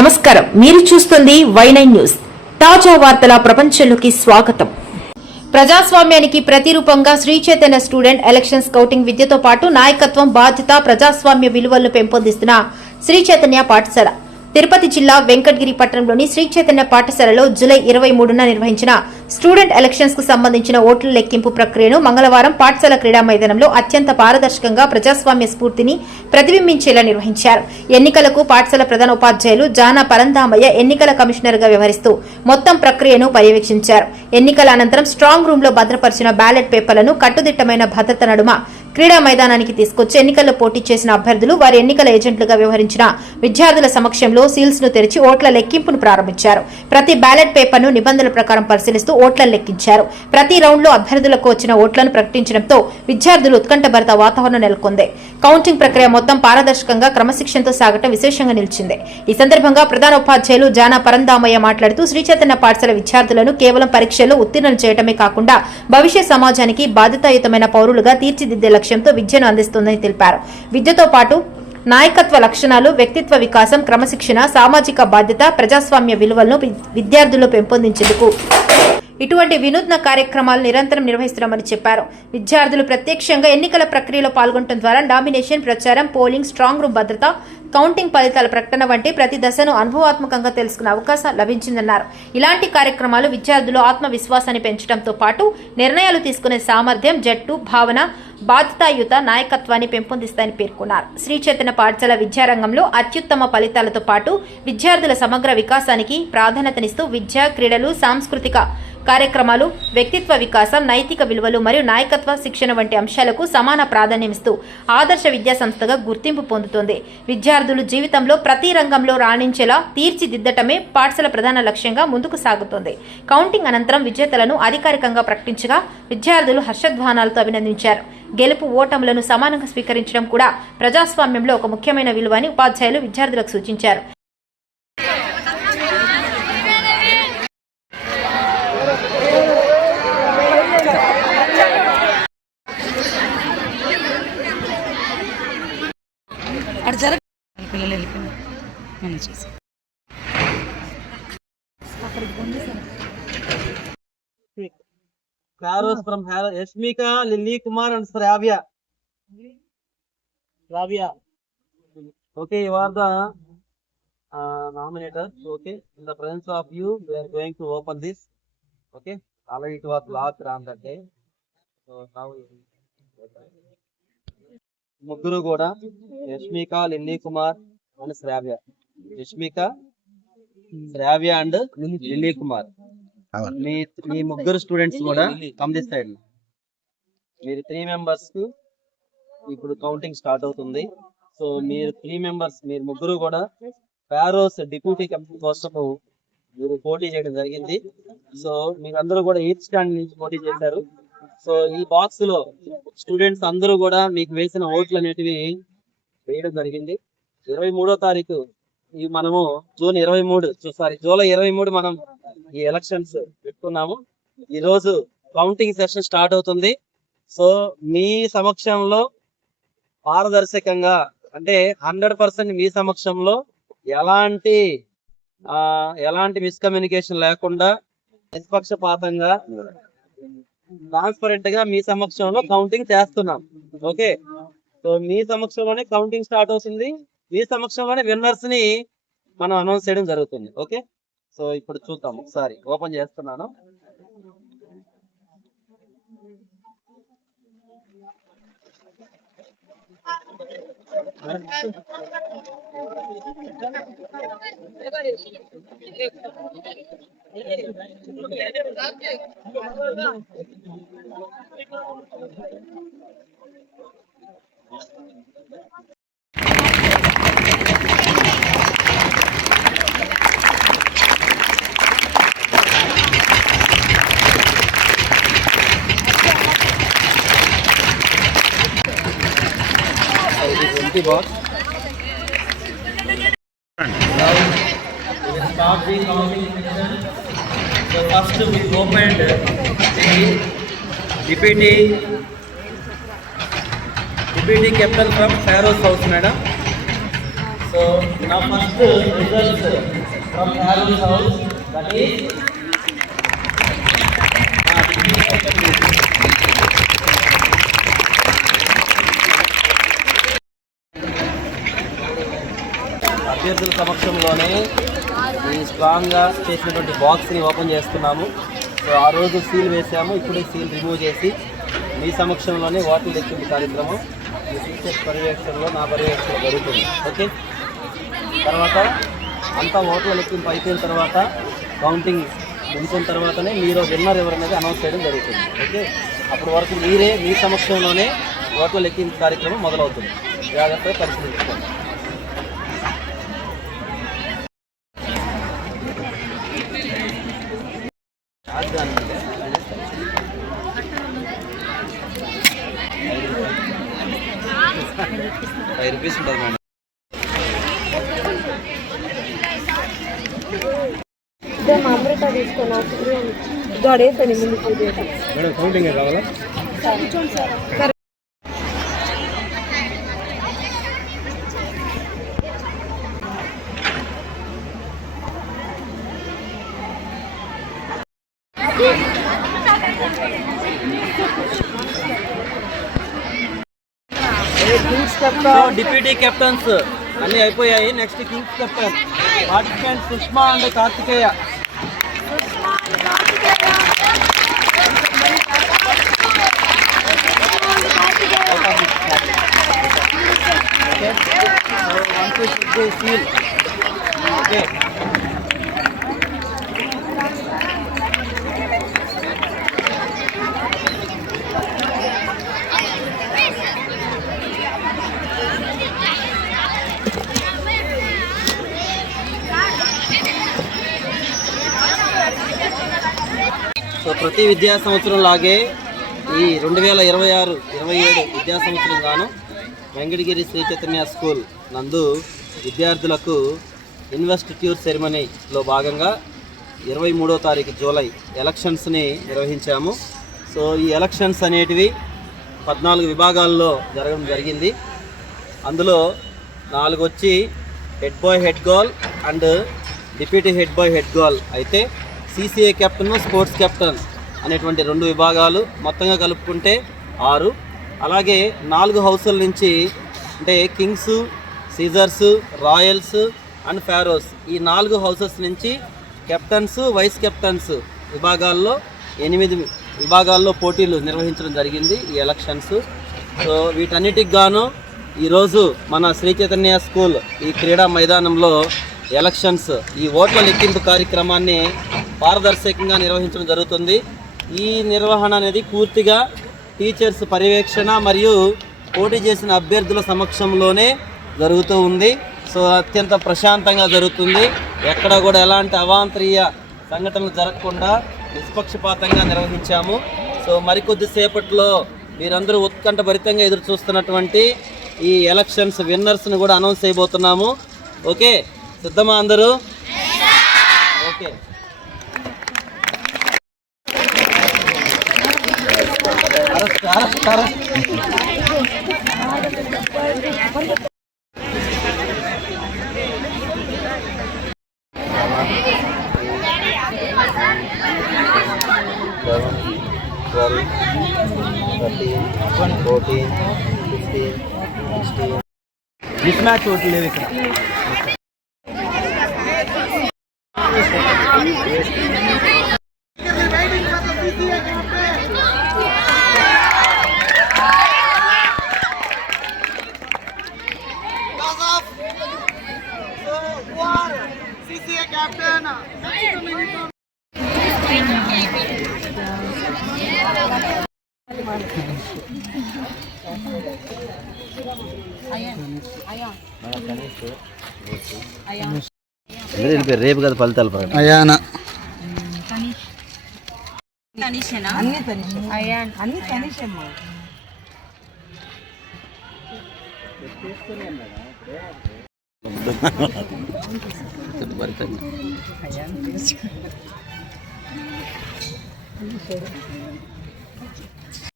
నమస్కారం, మీరు చూస్తుంది Y9 న్యూస్. తాజా వార్తల ప్రపంచంలోకి స్వాగతం. ప్రజాస్వామ్యానికి ప్రతిరూపంగా Sri Chaitanya student election scouting విద్యతో పాటు నాయకత్వం, బాధ్యత, ప్రజాస్వామ్య విలువలను పెంపొందిస్తున్న శ్రీ చైతన్య పాఠశాల తిరుపతి జిల్లా వెంకటగిరి పట్టణంలోని శ్రీ చైతన్య పాఠశాలలో జూలై 23న నిర్వహించిన స్టూడెంట్ ఎలక్షన్స్ కు సంబంధించిన ఓట్ల లెక్కింపు ప్రక్రియను మంగళవారం పాఠశాల క్రీడా మైదానంలో అత్యంత పారదర్శకంగా ప్రజాస్వామ్య స్ఫూర్తిని ప్రతిబింబించేలా నిర్వహించారు. ఎన్నికలకు పాఠశాల ప్రధాన ఉపాధ్యాయులు జానా పరంధామయ్య ఎన్నికల కమిషనర్ గా వ్యవహరిస్తూ మొత్తం ప్రక్రియను పర్యవేక్షించారు. ఎన్నికల అనంతరం స్ట్రాంగ్ రూమ్ లో భద్రపరిచిన బ్యాలెట్ పేపర్లను కట్టుదిట్టమైన భద్రత నడుమ క్రీడా మైదానానికి తీసుకొచ్చి ఎన్నికల్లో పోటీ చేసిన అభ్యర్థులు, వారి ఎన్నికల ఏజెంట్లుగా వ్యవహరించిన విద్యార్థుల సమక్షంలో సీల్స్ ను తెరిచి ఓట్ల లెక్కింపును ప్రారంభించారు. ప్రతి బ్యాలెట్ పేపర్ ను నిబంధనల ప్రకారం పరిశీలిస్తూ ఓట్లను లెక్కించారు. ప్రతి రౌండ్ లో అభ్యర్థులకు వచ్చిన ఓట్లను ప్రకటించడంతో విద్యార్థులు ఉత్కంఠభరిత వాతావరణం నెలకొంది. కౌంటింగ్ ప్రక్రియ మొత్తం పారదర్శకంగా, క్రమశిక్షణతో సాగటం విశేషంగా నిలిచింది. ఈ సందర్భంగా ప్రధాన ఉపాధ్యాయులు జానా పరంధామయ్య మాట్లాడుతూ శ్రీ చైతన్య పాఠశాల విద్యార్థులను కేవలం పరీక్షల్లో ఉత్తీర్ణం చేయడమే కాకుండా భవిష్యత్ సమాజానికి బాధ్యతాయుతమైన పౌరులుగా తీర్చిదిద్దే లక్ష్యంతో విద్యను అందిస్తుందని తెలిపారు. విద్యతో పాటు నాయకత్వ లక్షణాలు, వ్యక్తిత్వ వికాసం, క్రమశిక్షణ, సామాజిక బాధ్యత, ప్రజాస్వామ్య విలువలను విద్యార్థుల్లో పెంపొందించేందుకు ఇటువంటి వినూత్న కార్యక్రమాలు నిరంతరం నిర్వహిస్తున్నామని చెప్పారు. విద్యార్థులు ప్రత్యక్షంగా ఎన్నికల ప్రక్రియలో పాల్గొనడం ద్వారా నామినేషన్, ప్రచారం, పోలింగ్, స్ట్రాంగ్ రూమ్ భద్రత, కౌంటింగ్ ఫలితాల ప్రకటన వంటి ప్రతి దశను అనుభవాత్మకంగా తెలుసుకునే అవకాశం లభించిందన్నారు. ఇలాంటి కార్యక్రమాలు విద్యార్థులు ఆత్మవిశ్వాసాన్ని పెంచడంతో పాటు నిర్ణయాలు తీసుకునే సామర్థ్యం, జట్టు భావన, బాధ్యతాయుత నాయకత్వాన్ని పెంపొందిస్తాయని పేర్కొన్నారు. శ్రీ చైతన్య పాఠశాల విద్యారంగంలో అత్యుత్తమ ఫలితాలతో పాటు విద్యార్థుల సమగ్ర వికాసానికి ప్రాధాన్యతనిస్తూ విద్య, క్రీడలు, సాంస్కృతిక కార్యక్రమాలు, వ్యక్తిత్వ వికాసం, నైతిక విలువలు మరియు నాయకత్వ శిక్షణ వంటి అంశాలకు సమాన ప్రాధాన్యమిస్తూ ఆదర్శ విద్యా సంస్థగా గుర్తింపు పొందుతోంది. విద్యార్థులు జీవితంలో ప్రతి రంగంలో రాణించేలా తీర్చిదిద్దటమే పాఠశాల ప్రధాన లక్ష్యంగా ముందుకు సాగుతోంది. కౌంటింగ్ అనంతరం విజేతలను అధికారికంగా ప్రకటించగా విద్యార్థులు హర్షధ్వానాలతో అభినందించారు. గెలుపు, ఓటములను సమానంగా స్వీకరించడం కూడా ప్రజాస్వామ్యంలో ఒక ముఖ్యమైన విలువ అని ఉపాధ్యాయులు విద్యార్థులకు సూచించారు. Carros from Yashmika, Lily Kumar and Shravya. Okay, you are the nominator. Okay, in the presence of you, we are going to open this. Okay, already it was locked on that day. So now Mugguru Goda, Yashmika, Lily Kumar and Shravya. Yashmika, Shravya and Lily Kumar. మీ ముగ్గురు students కూడా come this side. మీరు 3 members కు ఇప్పుడు counting start అవుతుంది. So మీరు 3 members, మీరు ముగ్గురు కూడా పారోస్ డిప్యూటీ కెప్టెన్ కోసం మీరు పోటీ చేయడం జరిగింది. సో మీరందరూ కూడా 8th స్టాండ్ నుంచి పోటీ చేశారు. సో ఈ బాక్స్ లో స్టూడెంట్స్ అందరూ కూడా మీకు వేసిన ఓట్లు అనేటివి వేయడం జరిగింది. 23వ తారీఖు మనము జూలై 23 మనం ఈ ఎలక్షన్స్ పెట్టుకున్నాము. ఈ రోజు కౌంటింగ్ సెషన్ స్టార్ట్ అవుతుంది. సో మీ సమక్షంలో పారదర్శకంగా, అంటే 100% మీ సమక్షంలో ఎలాంటి మిస్కమ్యూనికేషన్ లేకుండా నిష్పక్షపాతంగా ట్రాన్స్పరెంట్ గా మీ సమక్షంలో కౌంటింగ్ చేస్తున్నాం. ఓకే, సో మీ సమక్షంలోనే కౌంటింగ్ స్టార్ట్ అవుతుంది. మీ సమక్షంలోనే విన్నర్స్ ని మనం అనౌన్స్ చేయడం జరుగుతుంది. ఓకే, సో ఇప్పుడు చూద్దాం. ఒకసారి ఓపెన్ చేస్తున్నాను. Box. Now we will start the counting section. So first we opened the deputy captain from Pharaoh's house, madam. So now first results from Aaron's house, that is అభ్యర్థుల సమక్షంలోనే ఈ స్ట్రాంగ్గా చేసినటువంటి బాక్స్ని ఓపెన్ చేస్తున్నాము. సో ఆ రోజు సీల్ వేసాము, ఇప్పుడే సీల్ రిమూవ్ చేసి మీ సమక్షంలోనే ఓట్ల లెక్కింపు కార్యక్రమం మీ టీచర్స్ పర్యవేక్షణలో, నా పర్యవేక్షణలో జరుగుతుంది. ఓకే, తర్వాత అంతా ఓట్ల లెక్కింపు అయిపోయిన తర్వాత కౌంటింగ్ ముగిసిన తర్వాతనే మీరు విన్నర్ ఎవరనేది అనౌన్స్ చేయడం జరుగుతుంది. ఓకే, అప్పటి వరకు మీరే మీ సమక్షంలోనే ఓట్ల లెక్కింపు కార్యక్రమం మొదలవుతుంది. జాగ్రత్తగా పరిశీలించుకోండి. ₹5 ఉంటుంది మేడం. అమృత తీసుకున్నా గడేసండి ముందు మేడం కౌంటింగ్ కావాలా? డిప్యూటీ కెప్టెన్స్ అన్ని అయిపోయాయి. Next Kings captain participant Sushma and Karthikeya. Okay, so ప్రతి విద్యా సంవత్సరం లాగే ఈ 2026-27 విద్యా సంవత్సరం గాను వెంకటగిరి శ్రీ చైతన్య స్కూల్ నందు విద్యార్థులకు ఇన్వెస్టిట్యూర్ సెరమనీలో భాగంగా 23వ తారీఖు జూలై ఎలక్షన్స్ని నిర్వహించాము. సో ఈ ఎలక్షన్స్ అనేటివి 14 విభాగాల్లో జరగడం జరిగింది. అందులో 4 వచ్చి head boy head girl and deputy head boy head girl అయితే CCA కెప్టెన్, స్పోర్ట్స్ కెప్టెన్ అనేటువంటి 2 విభాగాలు మొత్తంగా కలుపుకుంటే 6. అలాగే 4 హౌసుల నుంచి అంటే Kings, Caesars, Royals and Pharaohs ఈ 4 హౌసెస్ నుంచి కెప్టెన్స్, వైస్ కెప్టెన్స్ విభాగాల్లో 8 విభాగాల్లో పోటీలు నిర్వహించడం జరిగింది ఈ ఎలక్షన్స్. సో వీటన్నిటికి గాను ఈరోజు మన శ్రీ చైతన్య స్కూల్ ఈ క్రీడా మైదానంలో ఎలక్షన్స్ ఈ ఓట్ల లెక్కింపు కార్యక్రమాన్ని పారదర్శకంగా నిర్వహించడం జరుగుతుంది. ఈ నిర్వహణ అనేది పూర్తిగా టీచర్స్ పర్యవేక్షణ మరియు పోటీ చేసిన అభ్యర్థుల సమక్షంలోనే జరుగుతూ ఉంది. సో అత్యంత ప్రశాంతంగా జరుగుతుంది. ఎక్కడ కూడా ఎలాంటి అవాంతరీయ సంఘటనలు జరగకుండా నిష్పక్షపాతంగా నిర్వహించాము. సో మరికొద్ది సేపట్లో మీరందరూ ఉత్కంఠభరితంగా ఎదురు చూస్తున్నటువంటి ఈ ఎలక్షన్స్ విన్నర్స్ని కూడా అనౌన్స్ చేయబోతున్నాము. ఓకే, సిద్ధమా అందరూ? ఓకే, మిస్ మ్యాచ్ ఓట్లు లేవు ఇక్కడ. CCA captain. రేపు కదా ఫలితాలు అయానా అన్ని తనిషమ్మా భరితంగా